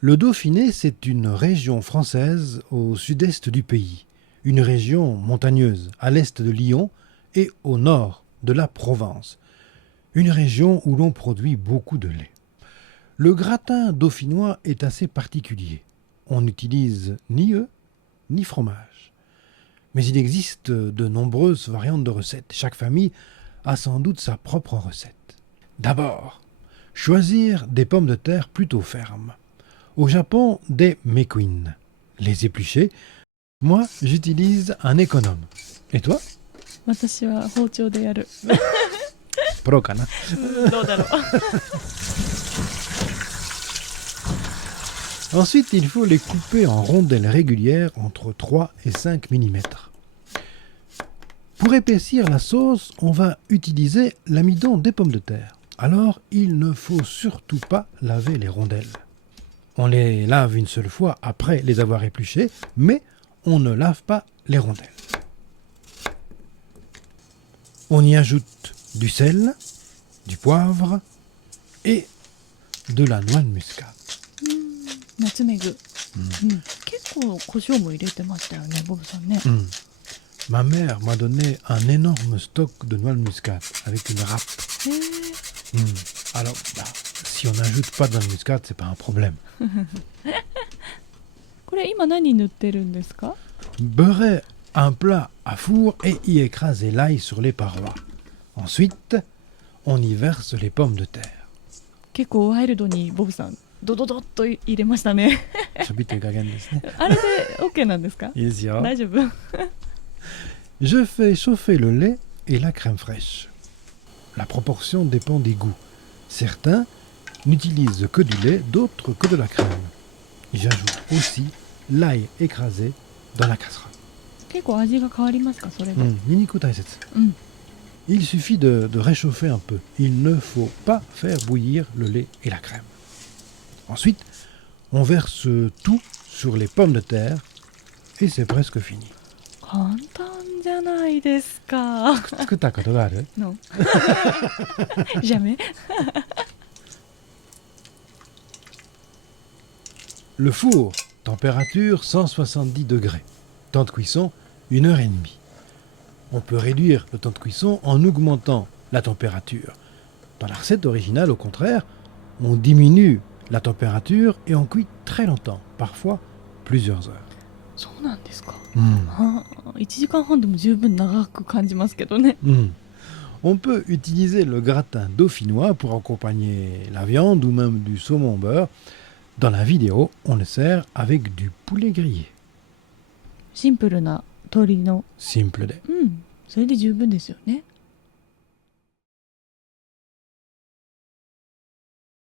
Le Dauphiné, c'est une région française au sud-est du pays, une région montagneuse à l'est de Lyon et au nord de la Provence, une région où l'on produit beaucoup de lait. Le gratin dauphinois est assez particulier. On n'utilise ni œufs ni fromage. Mais il existe de nombreuses variantes de recettes. Chaque famille a sans doute sa propre recette. D'abord, choisir des pommes de terre plutôt fermes. Au Japon, des mekuin. Les éplucher. Moi, j'utilise un économe. Et toi? 私は包丁でやる。Proかな。どうだろう。Ensuite, il faut les couper en rondelles régulières entre 3 et 5 mm. Pour épaissir la sauce, on va utiliser l'amidon des pommes de terre. Alors, il ne faut surtout pas laver les rondelles. On les lave une seule fois après les avoir épluchées, mais on ne lave pas les rondelles. On y ajoute du sel, du poivre et de la noix de muscade. ナツメグ、結構胡椒も入れてましたよね、ボブさんね。Ma mère m'a donné un énorme stock de noix de muscade avec une râpe. へえ。 Alors, si on n'ajoute pas de noix de muscade, c'est pas un problème. これ今何塗ってるんですか？ Beurrer un plat à four et y écraser l'ail sur les parois. Ensuite, on y verse les pommes de terre. 結構ワイルドにボブさんドドドッと入れましたね。ちょびっといい加減ですね。あれで OK なんですか？いいですよ。大丈夫。 Je fais chauffer le lait et la crème fraîche. La proportion dépend des goûts. Certains n'utilisent que du lait, d'autres que de la crème. J'ajoute aussi l'ail écrasé dans la casserole. 結構味が変わりますか、それで。Miniko taisetsu. うん。 Il suffit de réchauffer un peu. Il ne faut pas faire bouillir le lait et la crème. Ensuite, on verse tout sur les pommes de terre et c'est presque fini. 簡単じゃないですか。作ったことがある？ Non. Jamais. Le four, température 170 degrés. Temps de cuisson, 1 heure et demie. On peut réduire le temps de cuisson en augmentant la température. Dans la recette originale, au contraire, on diminue la température et on cuit très longtemps, parfois plusieurs heures. そうなんですか。1時間半でも十分長く感じますけどね。 On peut utiliser le gratin dauphinois pour accompagner la viande ou même du saumon beurre. Dans la vidéo, on le sert avec du poulet grillé. シンプルな鶏の。 Simple de. それで十分ですよね。